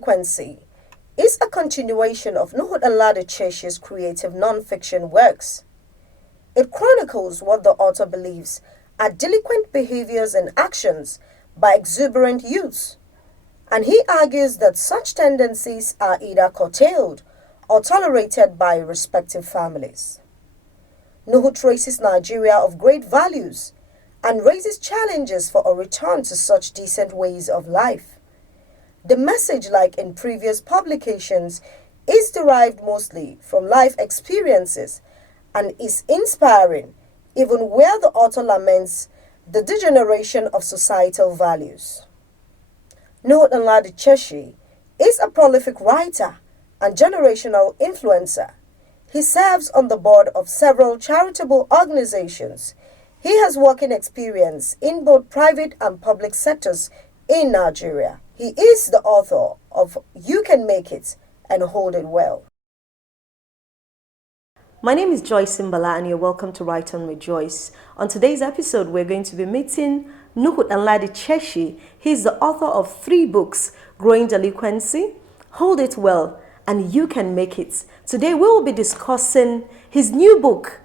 Delinquency is a continuation of NUHU DANLADI CHESHI's creative non-fiction works. It chronicles what the author believes are delinquent behaviors and actions by exuberant youths, and he argues that such tendencies are either curtailed or tolerated by respective families. NUHU traces Nigeria of great values and raises challenges for a return to such decent ways of life. The message, like in previous publications, is derived mostly from life experiences and is inspiring, even where the author laments the degeneration of societal values. NUHU DANLADI CHESHI is a prolific writer and generational influencer. He serves on the board of several charitable organizations. He has working experience in both private and public sectors in Nigeria. He is the author of You Can Make It and Hold It Well. My name is Joyce Simbala and you're welcome to Write On with Joyce. On today's episode, we're going to be meeting NUHU DANLADI CHESHI. He's the author of 3 books, Growing Delinquency, Hold It Well, and You Can Make It. Today, we will be discussing his new book,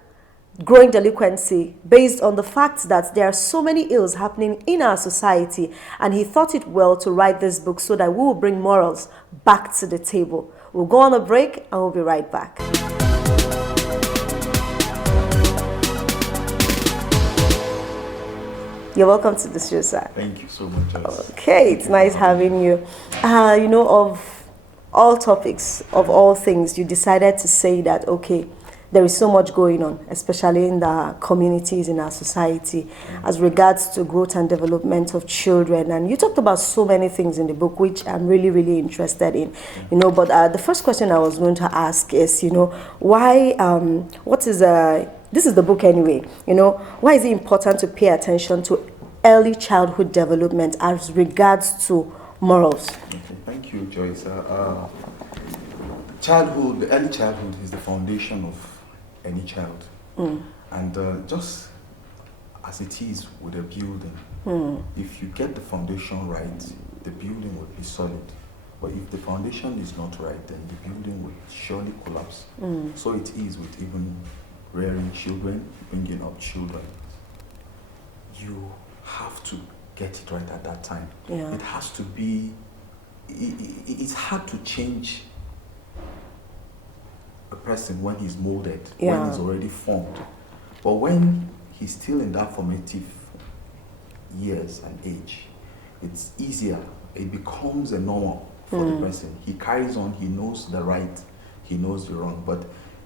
Growing Delinquency, based on the fact that there are so many ills happening in our society, and he thought it well to write this book so that we will bring morals back to the table. We'll go on a break and we'll be right back. You're welcome to the show, sir. Thank you so much. Okay, it's nice having you. Of all topics, of all things, you decided to say that, okay, there is so much going on, especially in the communities, in our society, as regards to growth and development of children. And you talked about so many things in the book, which I'm really, really interested in. But the first question I was going to ask is, why, this is the book anyway, why is it important to pay attention to early childhood development as regards to morals? Okay, thank you, Joyce. The early childhood is the foundation of any child. And just as it is with a building, if you get the foundation right, the building will be solid. But if the foundation is not right, then the building will surely collapse. So it is with even rearing children, bringing up children. You have to get it right at that time. Yeah. It has to be, it's hard to change a person when he's molded, when he's already formed. But when he's still in that formative years and age, it's easier. It becomes a normal for the person. He carries on, he knows the right, he knows the wrong. But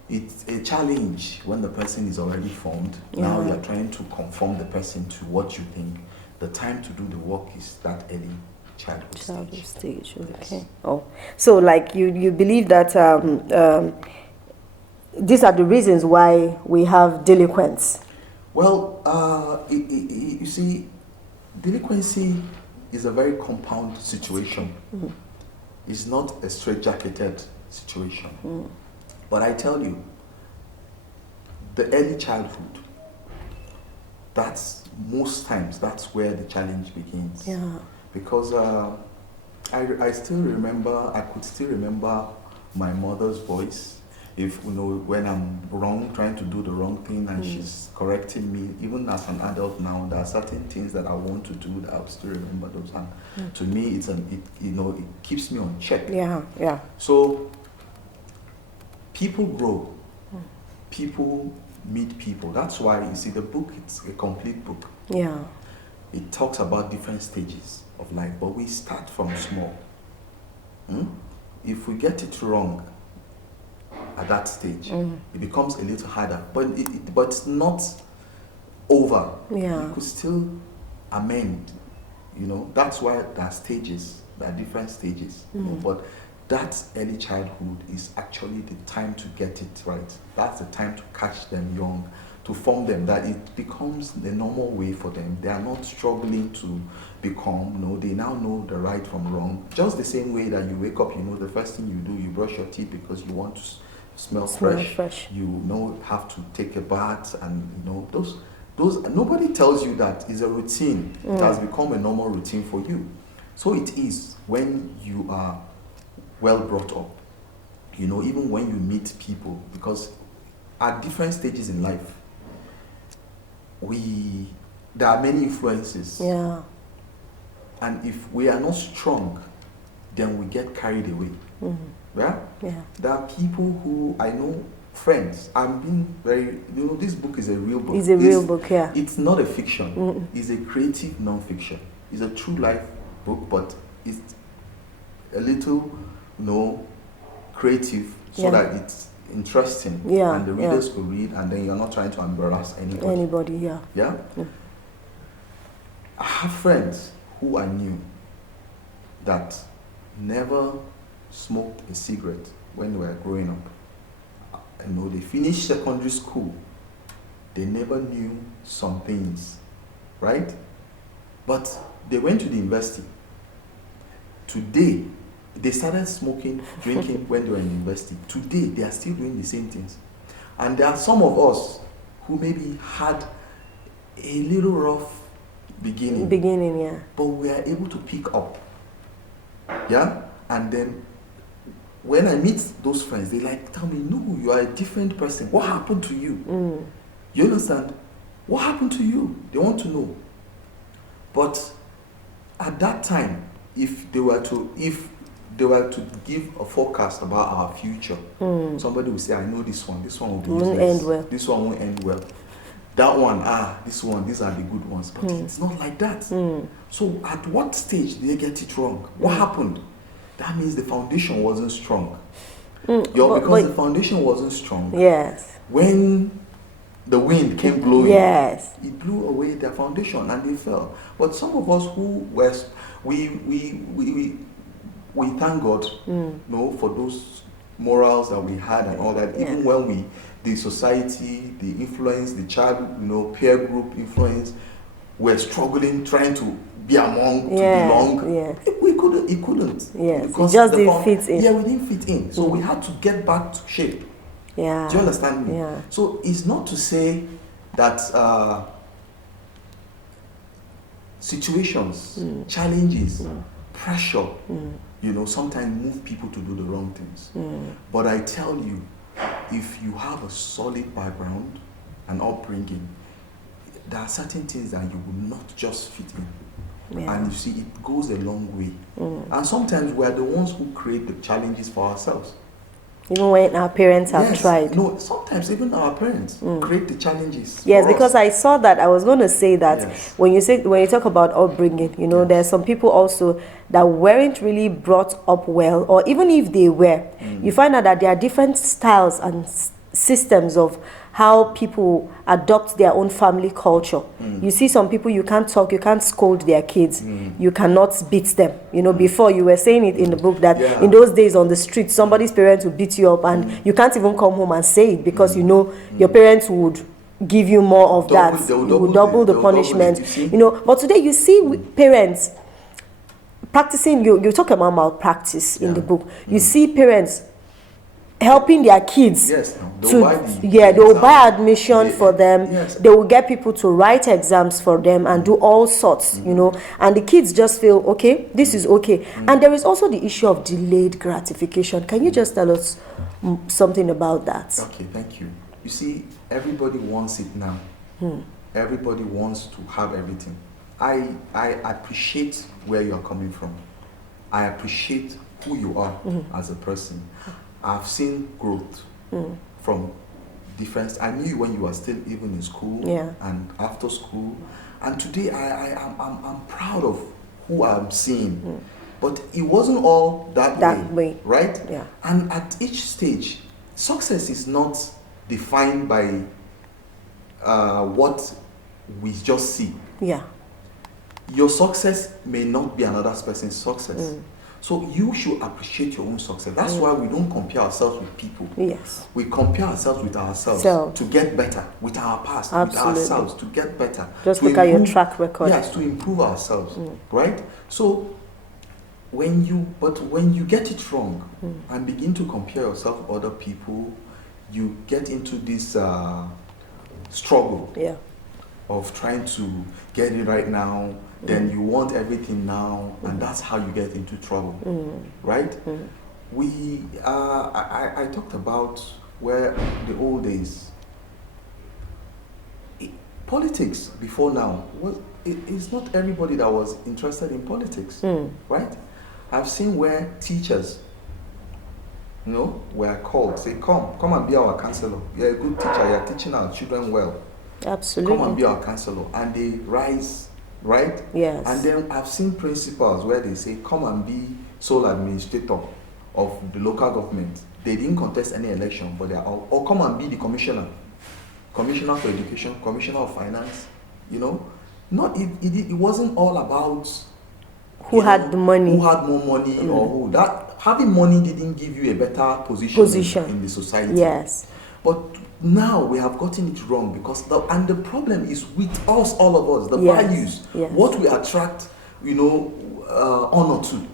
it's a challenge when the person is already formed. Now you're trying to conform the person to what you think. The time to do the work is that early childhood stage. Okay. Yes. Oh, so like you believe that these are the reasons why we have delinquents? Well, you see, delinquency is a very compound situation. It's not a straitjacketed situation. But I tell you, the early childhood, most times that's where the challenge begins. Yeah. Because I could still remember my mother's voice. If when I'm wrong, trying to do the wrong thing, and she's correcting me, even as an adult now, there are certain things that I want to do that I'll still remember those. And to me, it keeps me on check. Yeah. So people grow, people meet people. That's why you see the book, it's a complete book. Yeah. It talks about different stages of life, but we start from small. If we get it wrong at that stage, it becomes a little harder, but it's not over. Yeah. You could still amend. That's why there are stages, there are different stages. But that early childhood is actually the time to get it right. That's the time to catch them young, to form them, that it becomes the normal way for them. They are not struggling to become, they now know the right from wrong. Just the same way that you wake up, the first thing you do, you brush your teeth because you want to smell fresh. You have to take a bath, and those nobody tells you that is a routine. It has become a normal routine for you. So it is when you are well brought up. You know, even when you meet people, because at different stages in life, there are many influences. Yeah. And if we are not strong, then we get carried away. Yeah? Yeah. There are people who I know, friends. I'm being very, you know, this book is a real book. It's a real book, yeah. It's not a fiction. It's a creative non-fiction. It's a true life book, but it's a little, you know, creative so that it's interesting. Yeah. And the readers could read, and then you're not trying to embarrass anybody. Yeah. Yeah? I have friends who I knew that never smoked a cigarette when they were growing up. You know, they finished secondary school. They never knew some things, right? But they went to the university. Today, they started smoking, drinking when they were in university. Today, they are still doing the same things. And there are some of us who maybe had a little rough beginning, yeah. but we are able to pick up. Yeah? And then when I meet those friends, they like tell me, no, you are a different person. What happened to you? You understand? What happened to you? They want to know. But at that time, if they were to give a forecast about our future, somebody will say, I know this one will be won't end well. This one won't end well. That one, this one, these are the good ones. But it's not like that. So at what stage did they get it wrong? What happened? That means the foundation wasn't strong. Because the foundation wasn't strong. Yes. When the wind came blowing, yes, it blew away their foundation and they fell. But some of us who were, we thank God, for those morals that we had and all that. Even when the society, the influence, the child, peer group influence, were struggling, trying to be among, to belong. Yeah. It couldn't. Yes, because it just didn't fit in. Yeah, we didn't fit in. So we had to get back to shape. Yeah. Do you understand me? Yeah. So it's not to say that situations, challenges, pressure, sometimes move people to do the wrong things. But I tell you, if you have a solid background and upbringing, there are certain things that you will not just fit in. Yeah. And you see, it goes a long way. And sometimes we are the ones who create the challenges for ourselves. Even when our parents have tried. No, sometimes even our parents create the challenges. Yes, because I saw that. I was going to say that when you talk about upbringing, there are some people also that weren't really brought up well, or even if they were, you find out that there are different styles and systems of how people adopt their own family culture. You see some people, you can't talk, you can't scold their kids, you cannot beat them. Before you were saying it in the book that in those days on the street, somebody's parents would beat you up and you can't even come home and say it because your parents would give you more of that. You would double the punishment. But today you see parents practicing, you talk about malpractice in the book. You see parents helping their kids they will buy admission for them. They will get people to write exams for them and do all sorts, and the kids just feel okay, this is okay. And there is also the issue of delayed gratification. Can you just tell us something about that? Okay, thank you. You see, everybody wants it now. Everybody wants to have everything. I appreciate where you're coming from. I appreciate who you are as a person. I've seen growth from difference. I knew you when you were still even in school and after school. And today I'm proud of who I'm seeing. But it wasn't all that way, right? Yeah. And at each stage, success is not defined by what we just see. Yeah. Your success may not be another person's success. So you should appreciate your own success. That's why we don't compare ourselves with people. Yes. We compare ourselves with ourselves to get better, with our past, with ourselves to get better. Just look at your track record. Yes, to improve ourselves, right? So when you get it wrong and begin to compare yourself with other people, you get into this struggle of trying to get it right now. Then you want everything now, and that's how you get into trouble, right? I talked about where the old days, politics before now it's not everybody that was interested in politics, right? I've seen where teachers, were called, say, come and be our counselor. You're a good teacher, you're teaching our children well. Absolutely. Come and be our counselor. And they rise, right? Yes. And then I've seen principals where they say, come and be sole administrator of the local government. They didn't contest any election, but they are all, or come and be the commissioner for education, commissioner of finance. It wasn't all about who had the money, who had more money, or who. That having money didn't give you a better position in the society. Yes. But now we have gotten it wrong, because the problem is with us, all of us, the values, what we attract, honor to.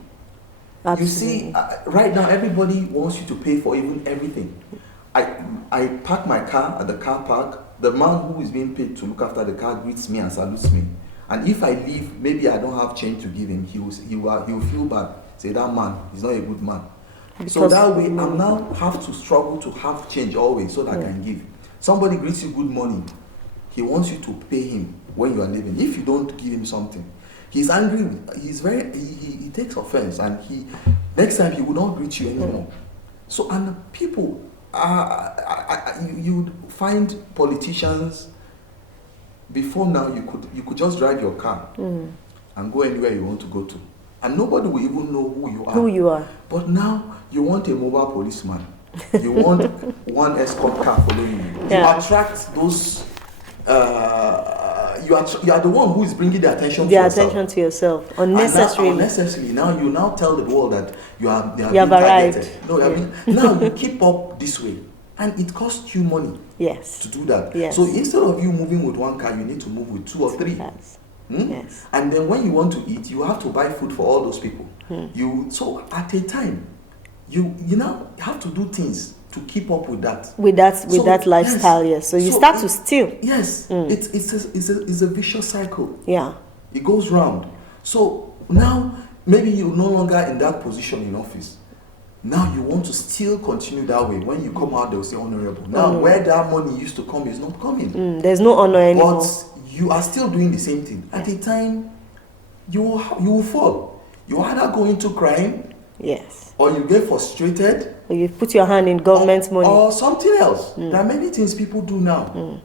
Absolutely. You see, right now everybody wants you to pay for even everything. I park my car at the car park. The man who is being paid to look after the car greets me and salutes me. And if I leave, maybe I don't have change to give him, he will feel bad. Say, that man is not a good man. Because so that way, I now have to struggle to have change always so that I can give. Somebody greets you good morning. He wants you to pay him when you are leaving. If you don't give him something, he's angry. He takes offense, and next time he will not greet you anymore. So, and people, you find politicians. Before now, you could just drive your car and go anywhere you want to go to, and nobody will even know who you are. But now you want a mobile policeman, you want one escort car following you. You attract those. You are the one who is bringing the attention to yourself unnecessarily. Unnecessarily. Now you tell the world that you have arrived. No, now you keep up this way. And it costs you money to do that. Yes. So instead of you moving with one car, you need to move with 2 or 3. Yes. Yes. And then when you want to eat, you have to buy food for all those people. So at a time, you now have to do things to keep up with that. With that lifestyle, yes. So you start to steal. Yes. It's a vicious cycle. Yeah. It goes round. So now maybe you're no longer in that position in office. Now you want to still continue that way. When you come out, they'll say honorable. Now where that money used to come is not coming. There's no honor anymore. But you are still doing the same thing. At a time, you will fall. You either go into crime, or you get frustrated, or you put your hand in government money, or something else. There are many things people do now,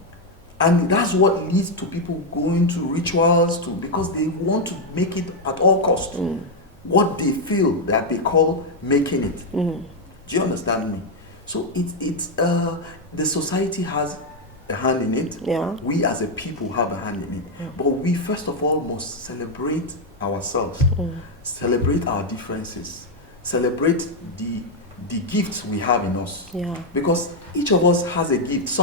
and that's what leads to people going to rituals because they want to make it at all costs. What they feel that they call making it. Do you understand me? So it's the society has a hand in it. Yeah. We as a people have a hand in it. But we first of all must celebrate ourselves, celebrate our differences, celebrate the gifts we have in us. Yeah. Because each of us has a gift.